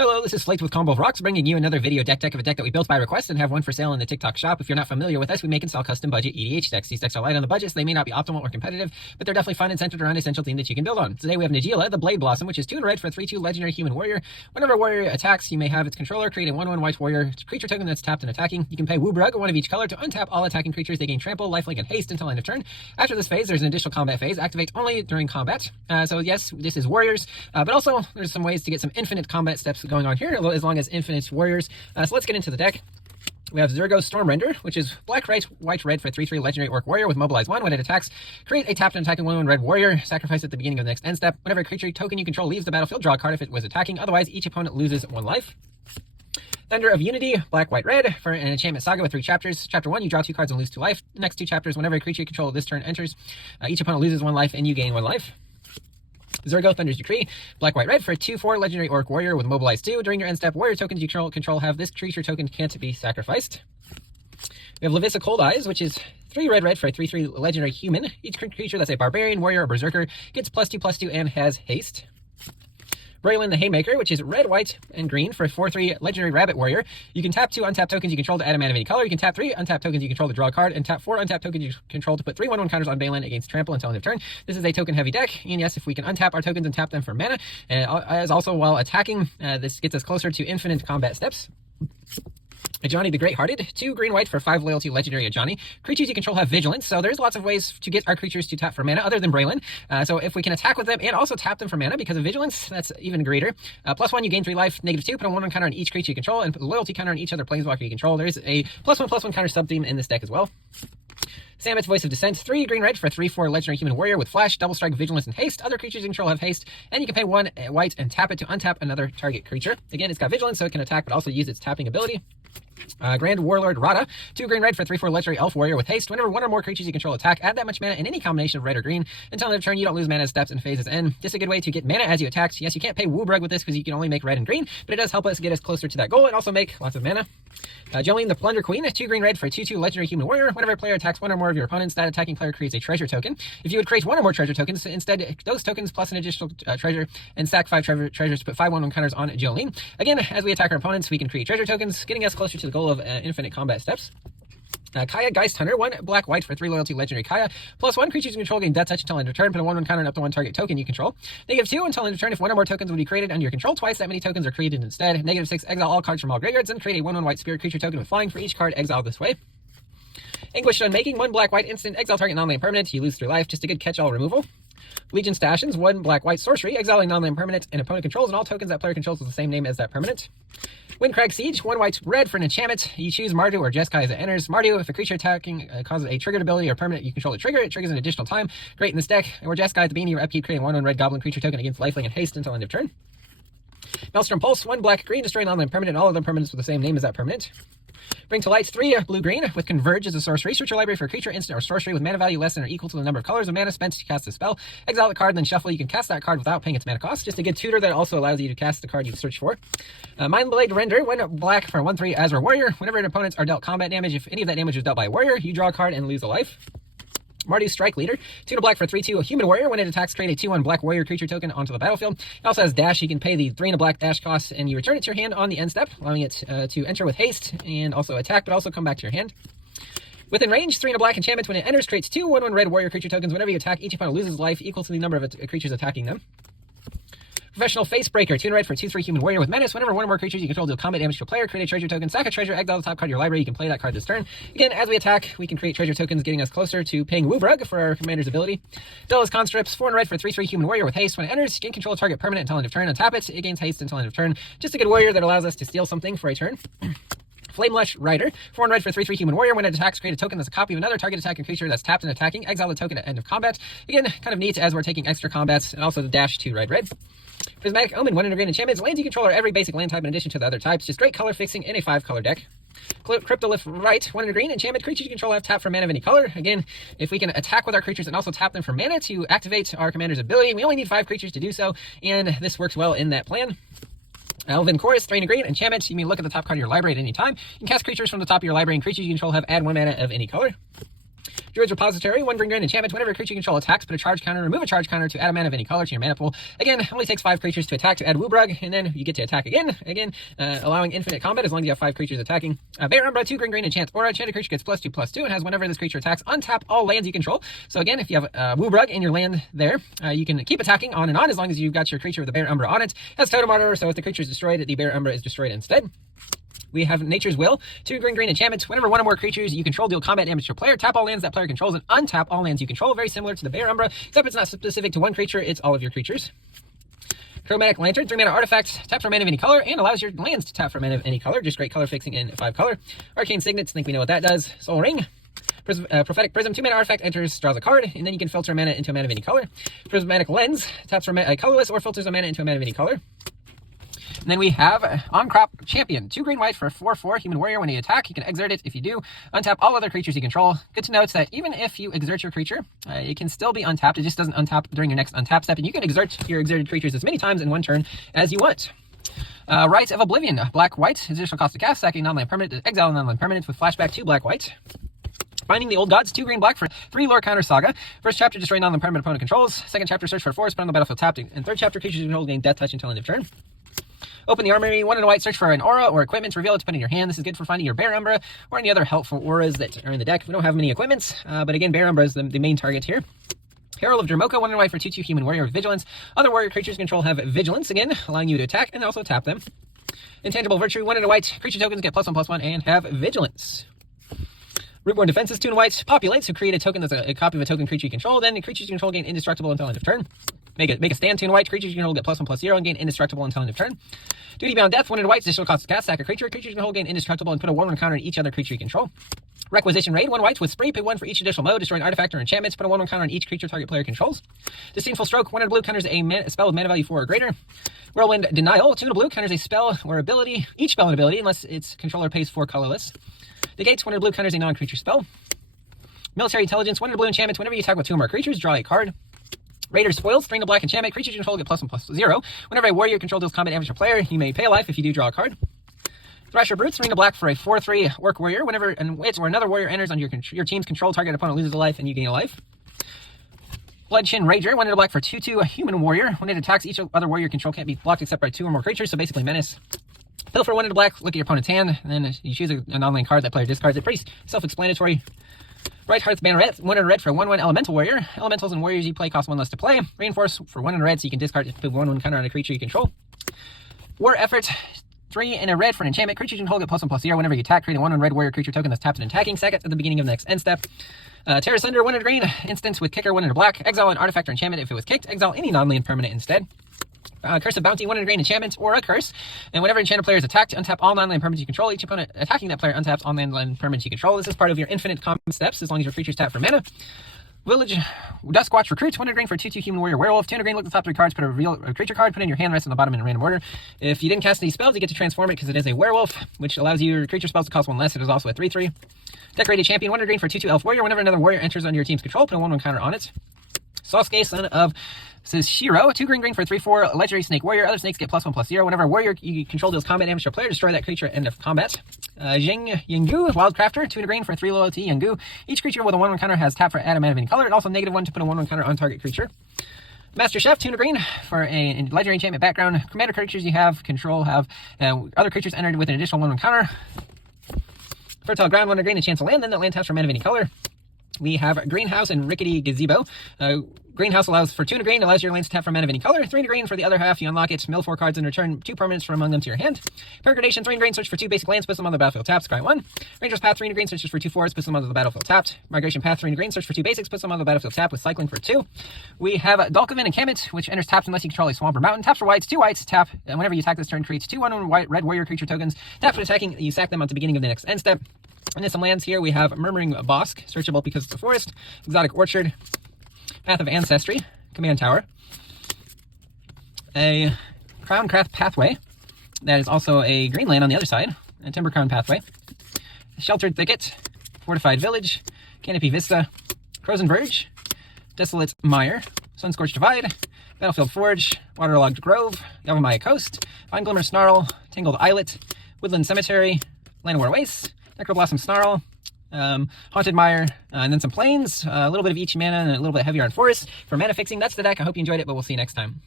Hello, this is Slate with Combo of Rocks, bringing you another video deck of a deck that we built by request and have one for sale in the TikTok shop. If you're not familiar with us, we make and sell custom budget EDH decks. These decks are light on the budget, so they may not be optimal or competitive, but they're definitely fun and centered around an essential theme that you can build on. Today we have Najeela, the Blade Blossom, which is 2 and red for a 3/2 legendary human warrior. Whenever a warrior attacks, you may have its controller create a 1/1 white warrior creature token that's tapped and attacking. You can pay Woobrug, one of each color, to untap all attacking creatures. They gain trample, lifelink, and haste until end of turn. After this phase, there's an additional combat phase. Activates only during combat. So yes, this is warriors, but also there's some ways to get some infinite combat steps going on here, as long as infinite warriors. So let's get into the deck. We have Zergo Stormrender, which is black, white, red for 3/3 legendary orc warrior with mobilize 1. When it attacks, create a tapped and attacking 1/1 red warrior. Sacrifice at the beginning of the next end step. Whenever a creature token you control leaves the battlefield, draw a card if it was attacking. Otherwise, each opponent loses 1 life. Thunder of Unity, black, white, red for an enchantment saga with 3 chapters. Chapter 1, you draw 2 cards and lose 2 life. The next 2 chapters, whenever a creature you control this turn enters, each opponent loses 1 life and you gain 1 life. Zergo Thunder's Decree, black, white, red for a 2/4 legendary orc warrior with mobilize 2. During your end step, warrior tokens you control have this creature token can't be sacrificed. We have Levissa Cold Eyes, which is 3 red for a 3/3 legendary human. Each creature that's a barbarian, warrior, or berserker gets +2/+2 and has haste. Braylon the Haymaker, which is red, white, and green for a 4/3 legendary rabbit warrior. You can tap 2 untapped tokens you control to add a mana of any color. You can tap 3 untapped tokens you control to draw a card, and tap 4 untapped tokens you control to put 3 1/1 counters on Braylon against trample until end of turn. This is a token heavy deck, and yes, if we can untap our tokens and tap them for mana, as also while attacking, this gets us closer to infinite combat steps. Ajani the Great-Hearted, 2 green-white for 5 loyalty legendary Ajani. Creatures you control have vigilance, so there's lots of ways to get our creatures to tap for mana other than Braylon. So if we can attack with them and also tap them for mana because of vigilance, that's even greater. +1, you gain 3 life. -2, put a 1/1 counter on each creature you control, and put a loyalty counter on each other planeswalker you control. There's a +1/+1 counter sub-theme in this deck as well. Samet, Voice of Dissent, 3 green-red for a 3/4 legendary human warrior with flash, double strike, vigilance, and haste. Other creatures you control have haste, and you can pay 1 white and tap it to untap another target creature. Again, it's got vigilance, so it can attack, but also use its tapping ability. Grand Warlord Rada, 2 green-red for 3/4 legendary elf warrior with haste. Whenever 1 or more creatures you control attack, add that much mana in any combination of red or green. Until end of turn, you don't lose mana as steps and phases end. Just a good way to get mana as you attack. Yes, you can't pay Woobrug with this because you can only make red and green, but it does help us get us closer to that goal and also make lots of mana. Jolene the Plunder Queen, 2 green-red for a 2/2 legendary human warrior. Whenever a player attacks 1 or more of your opponents, that attacking player creates a treasure token. If you would create 1 or more treasure tokens, instead those tokens plus an additional treasure, and stack 5 treasures to put 5 1/1 counters on Jolene. Again, as we attack our opponents, we can create treasure tokens, getting us closer to the goal of infinite combat steps. Kaya Geist Hunter, 1 black, white for 3 loyalty legendary Kaya. +1, creatures you control gain death touch until end of turn. Put a 1/1 counter on up to 1 target token you control. -2, until end of turn, if 1 or more tokens would be created under your control twice, that many tokens are created instead. -6, exile all cards from all graveyards and create a 1/1 white spirit creature token with flying for each card exiled this way. Anguished Unmaking, 1 black, white instant, exile target non-land permanent. You lose 3 life, just a good catch-all removal. Legion Stations, 1 black, white sorcery, exiling non-land permanent and opponent controls, and all tokens that player controls with the same name as that permanent. Windcrag Siege, 1 white, red for an enchantment. You choose Mardu or Jeskai as it enters. Mardu, if a creature attacking causes a triggered ability or permanent you control the trigger, it triggers an additional time. Great in this deck. Or Jeskai at the beginning of your upkeep, create a 1/1 red goblin creature token against lifelink and haste until end of turn. Maelstrom Pulse, 1 black, green, destroy non-land permanent, and all other permanents with the same name as that permanent. Bring to Light, 3 blue-green with Converge as a sorcery. Search your library for a creature, instant, or sorcery with mana value less than or equal to the number of colors of mana spent to cast a spell. Exile the card, then shuffle. You can cast that card without paying its mana cost. Just a good tutor that also allows you to cast the card you've searched for. Mindblade Render, 1 black for 1/3 Azure Warrior. Whenever your opponents are dealt combat damage, if any of that damage was dealt by a warrior, you draw a card and lose a life. Mardu Strike Leader, 2 black for 3/2 a human warrior. When it attacks, create a 2/1 black warrior creature token onto the battlefield. It also has dash. You can pay the 3 black dash cost, and you return it to your hand on the end step, allowing it to enter with haste and also attack, but also come back to your hand. Within range, 3 black enchantment. When it enters, creates 2 1/1 red warrior creature tokens. Whenever you attack, each opponent loses life equal to the number of creatures attacking them. Professional Facebreaker, 2 red for 2/3 human warrior with menace. Whenever 1 or more creatures you control deal combat damage to a player, create a treasure token, sack a treasure, exile the top card of your library. You can play that card this turn. Again, as we attack, we can create treasure tokens, getting us closer to paying Woobrug for our commander's ability. Delos Conscripts, 4 red for 3/3 human warrior with haste. When it enters, you can control a target permanent until end of turn. Untap it, it gains haste until end of turn. Just a good warrior that allows us to steal something for a turn. Flamelush Rider, 4 red for 3/3 human warrior. When it attacks, create a token that's a copy of another target attacking creature that's tapped and attacking. Exile the token at end of combat. Again, kind of neat as we're taking extra combats, and also the dash 2 red. Prismatic Omen, 1 green enchantments. Lands you control are every basic land type in addition to the other types. Just great color fixing in a 5-color deck. Cryptolith Right, 1 green enchantment. Creatures you control have tap for mana of any color. Again, if we can attack with our creatures and also tap them for mana to activate our commander's ability, we only need 5 creatures to do so, and this works well in that plan. Elven Chorus, 3 green enchantment. You may look at the top card of your library at any time. You can cast creatures from the top of your library, and creatures you control have add 1 mana of any color. Druid's Repository, 1 green enchantment. Whenever a creature you control attacks, put a charge counter, remove a charge counter to add a mana of any color to your mana pool. Again, only takes 5 creatures to attack to add Woobrug, and then you get to attack again, allowing infinite combat as long as you have 5 creatures attacking. Bear Umbra, 2 green enchant aura. Enchanted creature gets +2/+2, and has whenever this creature attacks, untap all lands you control. So again, if you have Woobrug in your land there, you can keep attacking on and on as long as you've got your creature with the Bear Umbra on it. It has Totem Armor, so if the creature is destroyed, the Bear Umbra is destroyed instead. We have Nature's Will, 2 green enchantments. Whenever one or more creatures you control deal combat damage to a player, tap all lands that player controls and untap all lands you control. Very similar to the Bear Umbra, except it's not specific to one creature, it's all of your creatures. Chromatic Lantern, 3 mana artifact, tap for mana of any color, and allows your lands to tap for mana of any color. Just great color fixing in 5 color. Arcane Signets, think we know what that does. Soul Ring. Prophetic Prism, 2 mana artifact, enters, draws a card, and then you can filter mana into a mana of any color. Prismatic Lens, taps for colorless or filters a mana into a mana of any color. And then we have On-Crop Champion, 2 green white for a 4/4 human warrior. When you attack, you can exert it. If you do, untap all other creatures you control. Good to note that even if you exert your creature, it can still be untapped. It just doesn't untap during your next untap step, and you can exert your exerted creatures as many times in one turn as you want. Rites of Oblivion, black-white, additional cost to cast, sacking non-land permanent, exile non-land permanent with flashback to black-white. Finding the Old Gods, 2 green black for 3 lore counter saga. First chapter, destroy non-land permanent opponent controls. Second chapter, search for a forest, put on the battlefield tapped. And third chapter, creatures you control gain death touch until end of turn. Open the Armory, 1 and a white, search for an aura or equipment, reveal it to put in your hand. This is good for finding your Bear Umbra or any other helpful auras that are in the deck. We don't have many equipments, but again, Bear Umbra is the main target here. Herald of Dromoka, 1 and a white for 2/2 human warrior with vigilance. Other warrior creatures control have vigilance, again, allowing you to attack and also tap them. Intangible Virtue, 1 and a white, creature tokens get +1/+1 and have vigilance. Rootborn Defenses, 2 and white, populates, who create a token that's a copy of a token creature you control. Then creatures you control gain indestructible until end of turn. Make a stand, 2 and white, creatures you control get +1/+0 and gain indestructible until end of turn. Duty Bound Death, 1 and white, additional cost to cast, sack a creature. Creatures you control gain indestructible and put a 1/1 counter on each other creature you control. Requisition Raid, 1 white with spray, pay 1 for each additional mode, destroy an artifact or enchantments, put a 1/1 counter on each creature target player controls. Disdainful Stroke, 1 and blue, counters a spell with mana value 4 or greater. Whirlwind Denial, 2 and blue, counters a spell or ability, each spell and ability, unless its controller pays 4 colorless. Negates, 1 and blue, counters a non-creature spell. Military Intelligence, 1 and blue enchantment, whenever you attack with 2 or more creatures, draw a card. Raider Spoils, 3 and a black enchantment, creatures you control get +1/+0. Whenever a warrior control deals combat damage to a player, you may pay a life if you do draw a card. Thrasher Brute, 3 and a black for a 4/3 orc warrior. Whenever it or another warrior enters on your team's control, target opponent loses a life and you gain a life. Bloodshin Rager, 1 and a black for 2/2 human warrior. When it attacks, each other warrior control can't be blocked except by 2 or more creatures, so basically menace. Pilfer, 1 and a black, look at your opponent's hand, and then you choose a non-land card that player discards. It's pretty self-explanatory. Bright Heart's Banneret, 1 and a red for a 1/1 elemental warrior. Elementals and warriors you play cost 1 less to play. Reinforce for 1 and a red, so you can discard it to put 1/1 counter on a creature you control. War Effort, 3 and a red for an enchantment. Creatures you control get +1/+0 whenever you attack. Create a 1 red warrior creature token that's tapped and attacking. Sack it at the beginning of the next end step. Terra Sunder, 1 and a green. Instance with kicker, 1 and a black. Exile an artifact or enchantment if it was kicked. Exile any non-land permanent instead. Curse of Bounty, 1 and a green enchantment or a curse. And whenever enchanted player is attacked, untap all non-land permanents you control. Each opponent attacking that player untaps all non-land permanents you control. This is part of your infinite combat steps as long as your creatures tap for mana. Village Duskwatch Recruit, 1 and a green for a 2/2 human warrior werewolf. 2 and a green, look at the top 3 cards, put a creature card, put in your hand, rest on the bottom in random order. If you didn't cast any spells, you get to transform it because it is a werewolf, which allows your creature spells to cost 1 less. It is also a 3/3. Decorated Champion, 1 and a green for a 2/2 elf warrior. Whenever another warrior enters under your team's control, put a 1/1 counter on it. Sasuke, son of Shiro, 2 green for a 3/4 legendary snake warrior. Other snakes get +1/+0. Whenever a warrior you control deals combat damage to a player, destroy that creature at end of combat. Jing Yingu, Wildcrafter, 2 and a green for a 3 loyalty Yingu. Each creature with a 1/1 counter has tap for add a mana of any color, and also -1 to put a 1/1 counter on target creature. Master Chef, 2 and a green for a legendary enchantment background. Commander creatures you have control have other creatures entered with an additional 1/1 counter. Fertile Ground, 1 and a green, and chance of land, then that land taps for mana of any color. We have Greenhouse and Rickety Gazebo. Greenhouse allows for 2 and a green, allows your lands to tap for mana of any color. 3 and a green for the other half, you unlock it, mill 4 cards and return 2 permanents from among them to your hand. Peregrination, 3 and green, search for 2 basic lands, put them on the battlefield tapped, scry 1. Ranger's Path, 3 and green, searches for 2 forests, puts them on the battlefield tapped. Migration Path, 3 and green, search for 2 basics, puts them on the battlefield tapped with cycling for 2. We have Dalkovin Encampment, which enters tapped unless you control a swamp or mountain. Taps for whites, 2 whites, tap, and whenever you attack this turn, creates 2 1/1 white red warrior creature tokens. Tap for attacking, you sack them at the beginning of the next end step. And then some lands here, we have Murmuring Bosk, searchable because it's a forest. Exotic Orchard, Path of Ancestry, Command Tower. A Crowncraft Pathway, that is also a green land on the other side. A Timber Crown Pathway. Sheltered Thicket, Fortified Village, Canopy Vista, Frozen Verge, Desolate Mire, Sunscorched Divide, Battlefield Forge, Waterlogged Grove, Yavimaya Coast, Vine Glimmer Snarl, Tangled Islet, Woodland Cemetery, Llanowar Waste, Necroblossom Snarl, Haunted Mire, and then some planes, a little bit of each mana, and a little bit heavier on forest. For mana fixing, that's the deck. I hope you enjoyed it, but we'll see you next time.